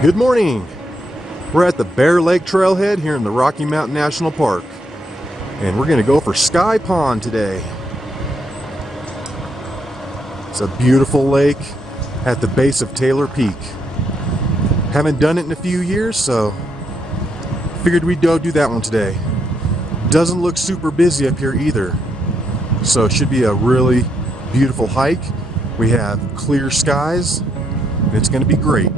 Good morning. We're at the Bear Lake trailhead here in the Rocky Mountain National Park, and we're going to go for Sky Pond today. It's a beautiful lake at the base of Taylor Peak. Haven't done it in a few years, so figured we'd go do that one today. Doesn't look super busy up here either, so it should be a really beautiful hike. We have clear skies, and it's going to be great.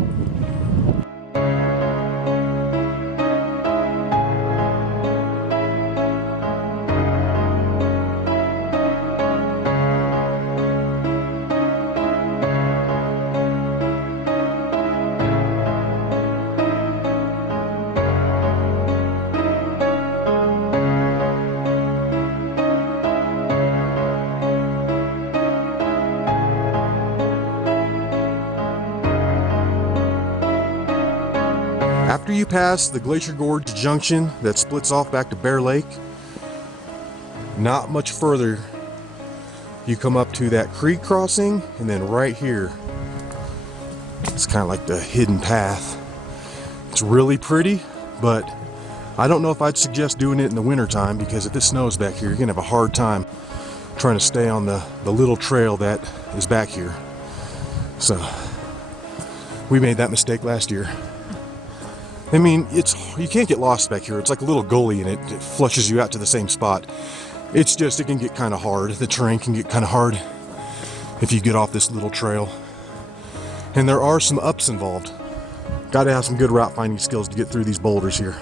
After you pass the Glacier Gorge Junction that splits off back to Bear Lake, not much further, you come up to that creek crossing, and then right here, it's kind of like the hidden path. It's really pretty, but I don't know if I'd suggest doing it in the winter time, because if it snows back here, you're gonna have a hard time trying to stay on the little trail that is back here. So we made that mistake last year. I mean, you can't get lost back here. It's like a little gully, and it flushes you out to the same spot. It's just, it can get kind of hard. The terrain can get kind of hard if you get off this little trail. And there are some ups involved. Got to have some good route finding skills to get through these boulders here.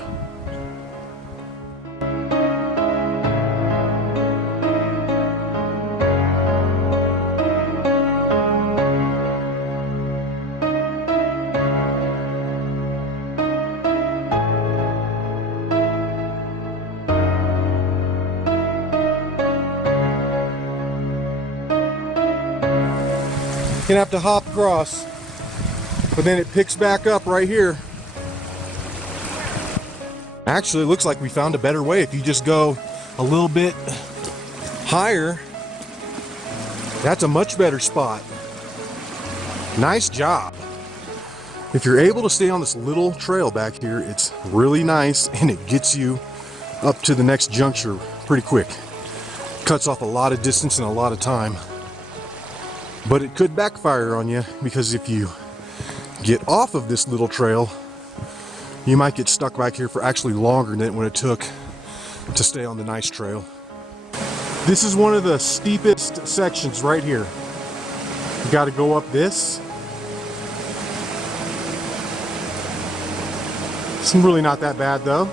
Gonna have to hop across, but then it picks back up right here. Actually, it looks like we found a better way. If you just go a little bit higher, that's a much better spot. Nice job. If you're able to stay on this little trail back here, it's really nice, and it gets you up to the next juncture pretty quick. Cuts off a lot of distance and a lot of time. But it could backfire on you, because if you get off of this little trail, you might get stuck back here for actually longer than what it took to stay on the nice trail. This is one of the steepest sections right here. You got to go up this. It's really not that bad though.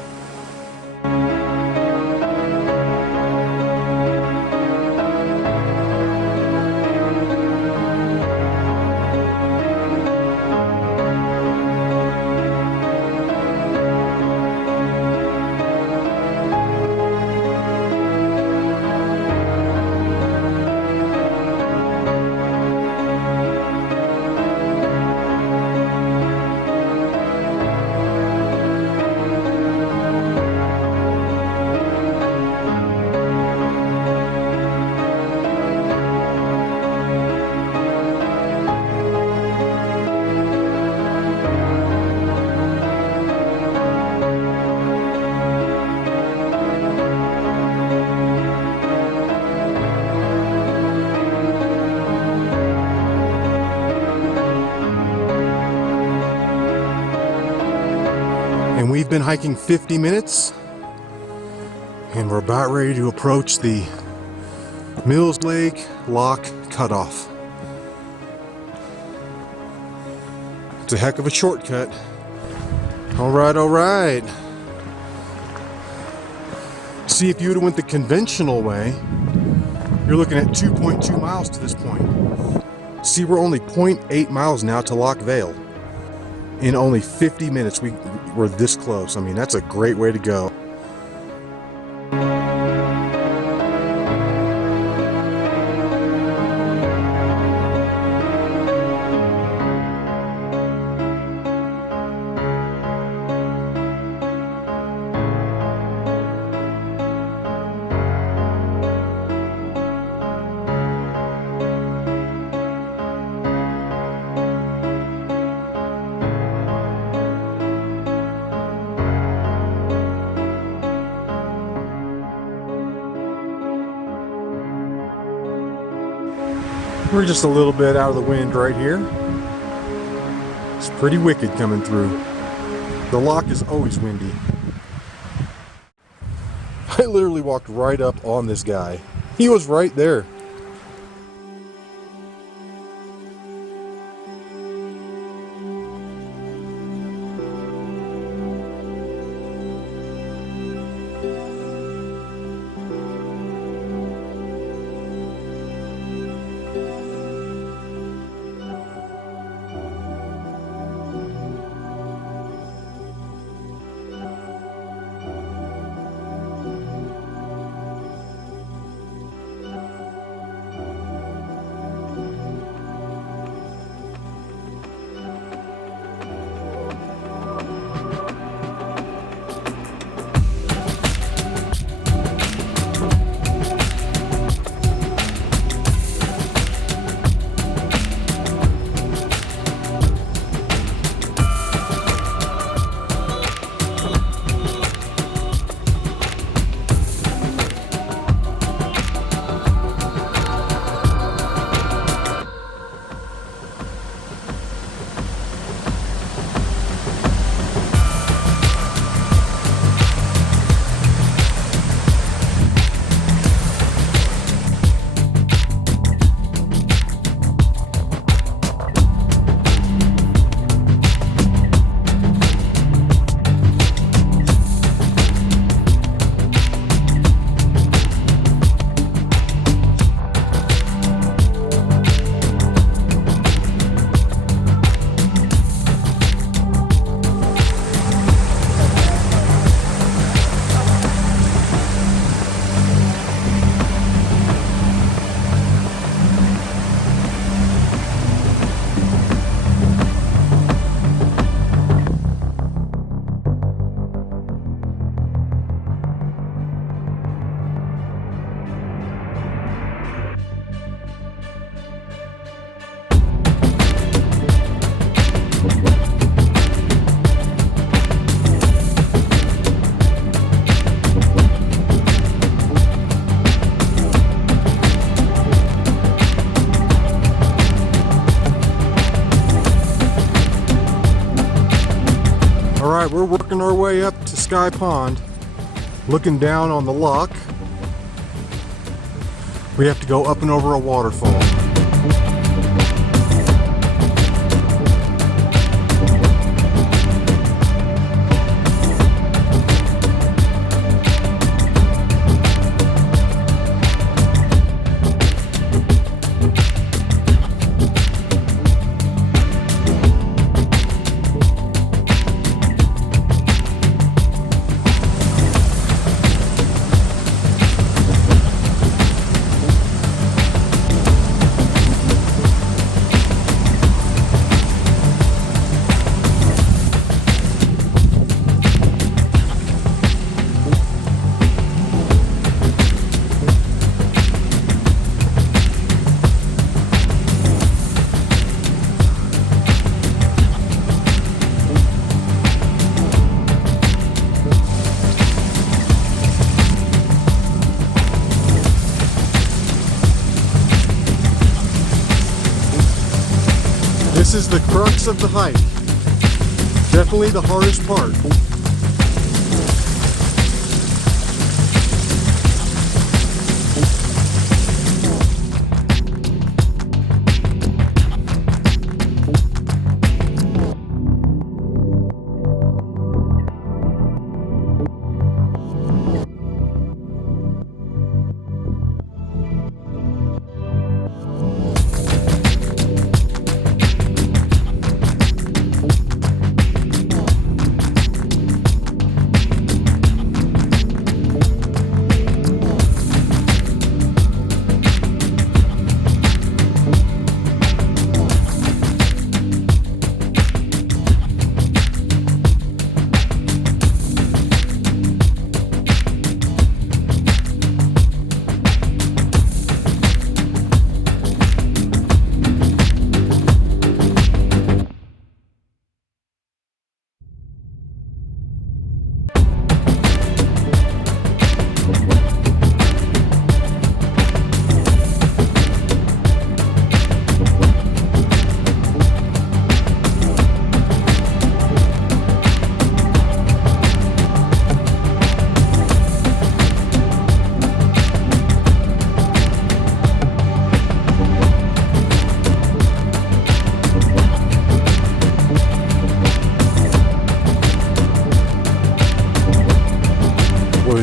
And we've been hiking 50 minutes, and we're about ready to approach the Mills Lake Loch cutoff. It's a heck of a shortcut. All right. See, if you would have went the conventional way, you're looking at 2.2 miles to this point. See, we're only 0.8 miles now to Loch Vale. In only 50 minutes, we're this close. I mean, that's a great way to go. We're just a little bit out of the wind right here. It's pretty wicked coming through. The loch is always windy. I literally walked right up on this guy. He was right there. Alright, we're working our way up to Sky Pond, looking down on the loch. We have to go up and over a waterfall. This is the crux of the hike. Definitely the hardest part.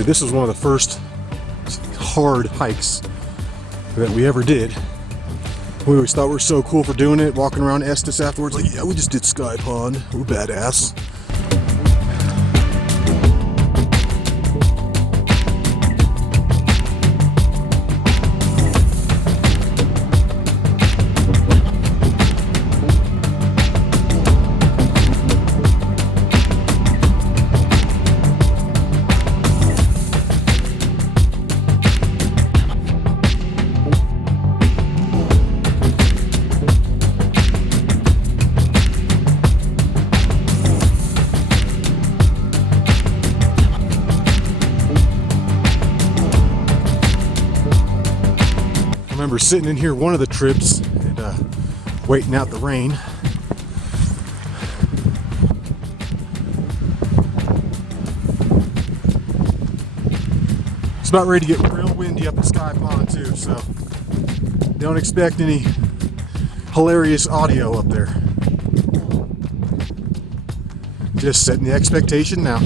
Dude, this was one of the first hard hikes that we ever did. We always thought we were so cool for doing it, walking around Estes afterwards, like, yeah, we just did Sky Pond. We're badass. I remember sitting in here one of the trips and waiting out the rain. It's about ready to get real windy up at Sky Pond too, so don't expect any hilarious audio up there. Just setting the expectation now.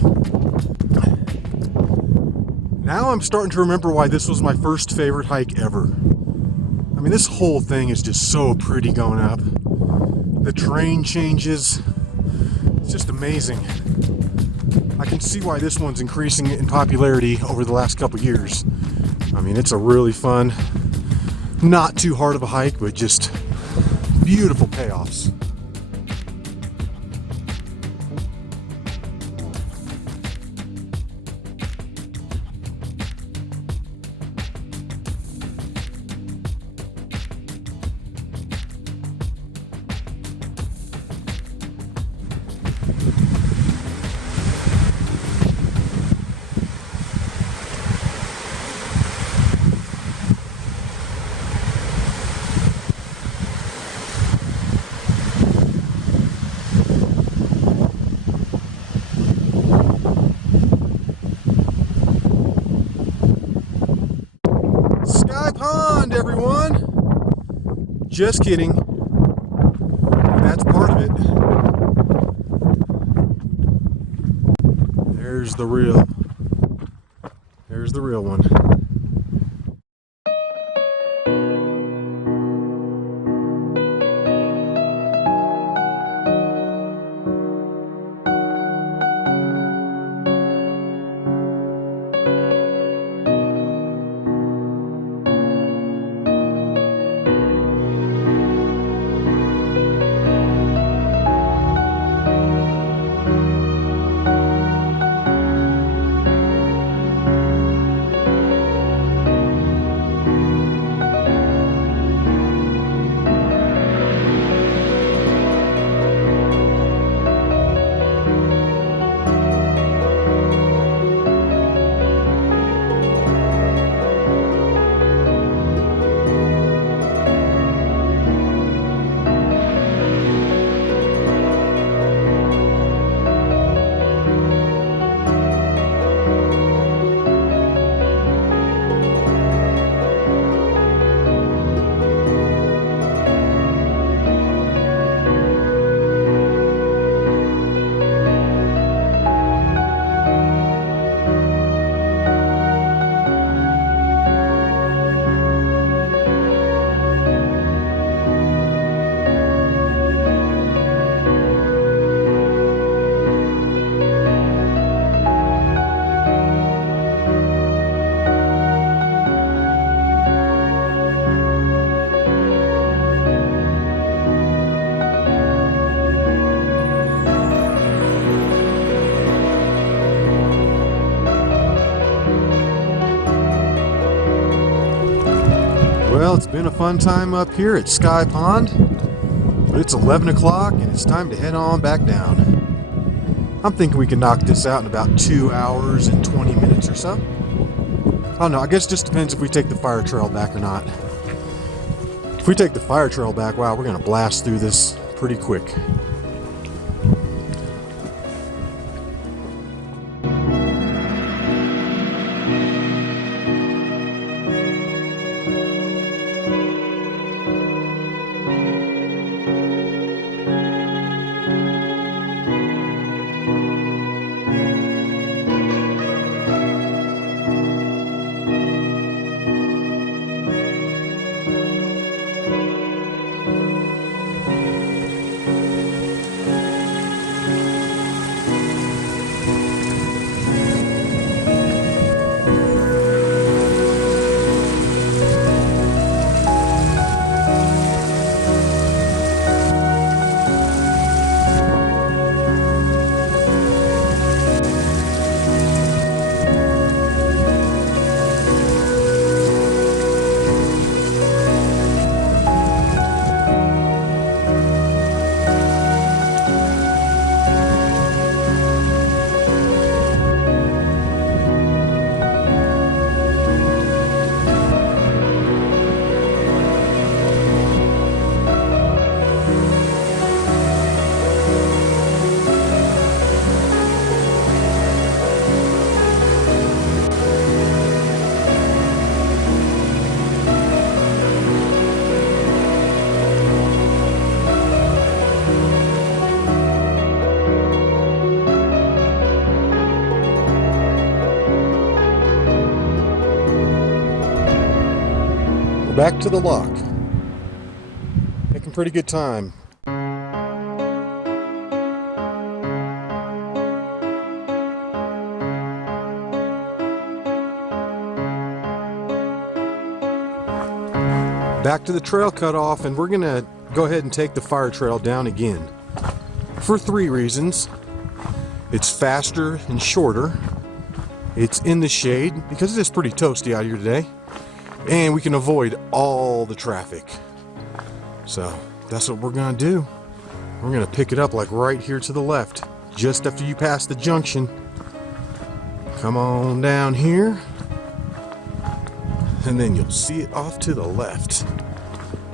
Now I'm starting to remember why this was my first favorite hike ever. I mean, this whole thing is just so pretty going up. The terrain changes. It's just amazing. I can see why this one's increasing in popularity over the last couple years. I mean, it's a really fun, not too hard of a hike, but just beautiful payoffs. Sky Pond, everyone! Just kidding. That's part of it. There's the real one. Well, it's been a fun time up here at Sky Pond, but it's 11 o'clock and it's time to head on back down. I'm thinking we can knock this out in about 2 hours and 20 minutes or so. I don't know, I guess it just depends if we take the fire trail back or not. If we take the fire trail back, wow, we're gonna blast through this pretty quick. back to the Loch. Making pretty good time. Back to the trail cutoff, and we're gonna go ahead and take the fire trail down again for 3 reasons. It's faster and shorter. It's in the shade because it is pretty toasty out here today, and we can avoid all the traffic. So that's what we're gonna do. We're gonna pick it up like right here to the left, just after you pass the junction. Come on down here, and then you'll see it off to the left.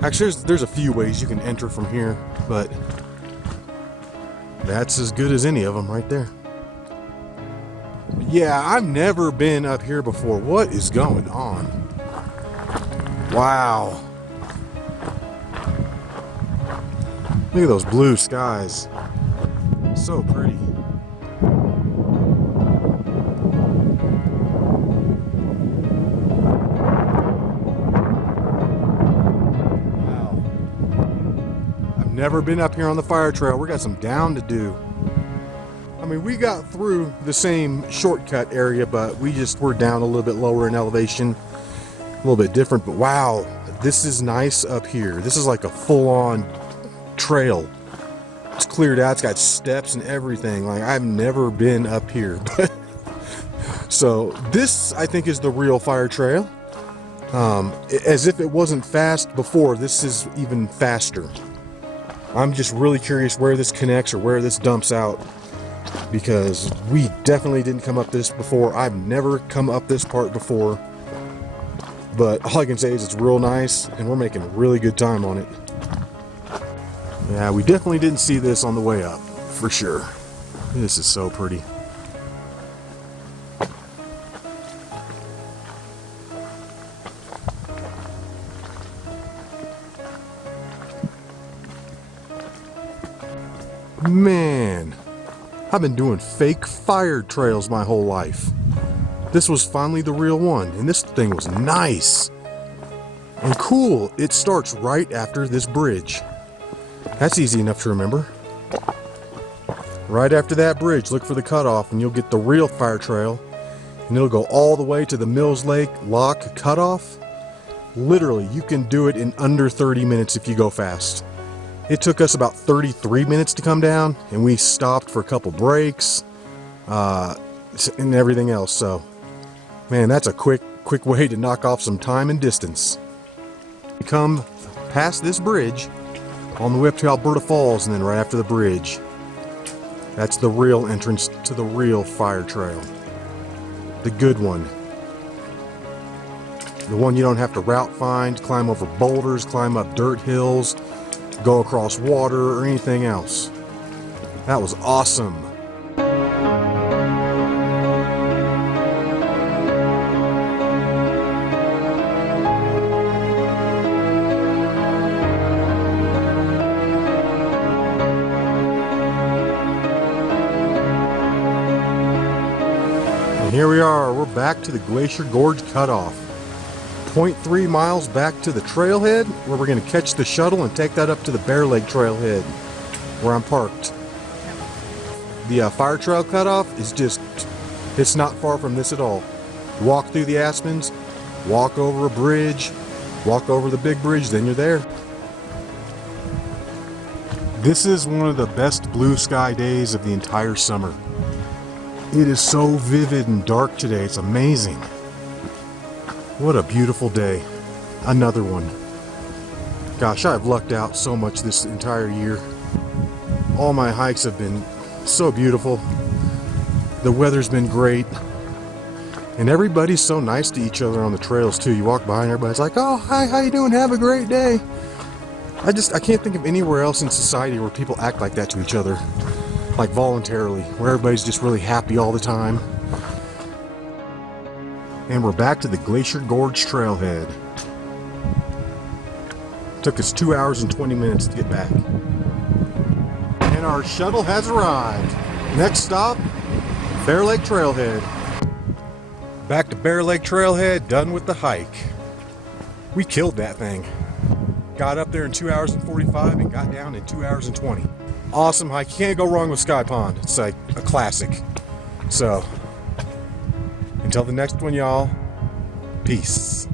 Actually, there's a few ways you can enter from here, but that's as good as any of them right there. Yeah, I've never been up here before. What is going on? Wow. Look at those blue skies. So pretty. Wow. I've never been up here on the fire trail. We got some down to do. I mean, we got through the same shortcut area, but we're down a little bit lower in elevation, a little bit different. But wow, this is nice up here. This is like a full-on trail. It's cleared out. It's got steps and everything. Like, I've never been up here. So this, I think, is the real fire trail. As if it wasn't fast before, this is even faster. I'm just really curious where this connects or where this dumps out, because we definitely didn't come up this before. I've never come up this part before, but all I can say is it's real nice, and we're making really good time on it. Yeah, we definitely didn't see this on the way up, for sure. This is so pretty. Man, I've been doing fake fire trails my whole life. This was finally the real one, and this thing was nice and cool. It starts right after this bridge. That's easy enough to remember. Right after that bridge, look for the cutoff, and you'll get the real fire trail, and it'll go all the way to the Mills Lake Loch cutoff. Literally, you can do it in under 30 minutes if you go fast. It took us about 33 minutes to come down, and we stopped for a couple breaks and everything else. So, man, that's a quick way to knock off some time and distance. We come past this bridge on the way up to Alberta Falls, and then right after the bridge, that's the real entrance to the real fire trail. The good one. The one you don't have to route find, climb over boulders, climb up dirt hills, go across water, or anything else. That was awesome. And here we are, we're back to the Glacier Gorge cutoff. 0.3 miles back to the trailhead, where we're going to catch the shuttle and take that up to the Bear Lake trailhead, where I'm parked. The fire trail cutoff is it's not far from this at all. Walk through the aspens, walk over a bridge, walk over the big bridge, then you're there. This is one of the best blue sky days of the entire summer. It is so vivid and dark today, it's amazing. What a beautiful day. Another one. Gosh, I've lucked out so much this entire year. All my hikes have been so beautiful. The weather's been great. And everybody's so nice to each other on the trails too. You walk by and everybody's like, "Oh, hi, how you doing? Have a great day." I can't think of anywhere else in society where people act like that to each other. Like voluntarily, where everybody's just really happy all the time. And we're back to the Glacier Gorge trailhead. Took us 2 hours and 20 minutes to get back. And our shuttle has arrived. Next stop, Bear Lake trailhead. Back to Bear Lake trailhead, done with the hike. We killed that thing. Got up there in 2 hours and 45 and got down in 2 hours and 20. Awesome hike. You can't go wrong with Sky Pond. It's like a classic. So, until the next one, y'all, peace.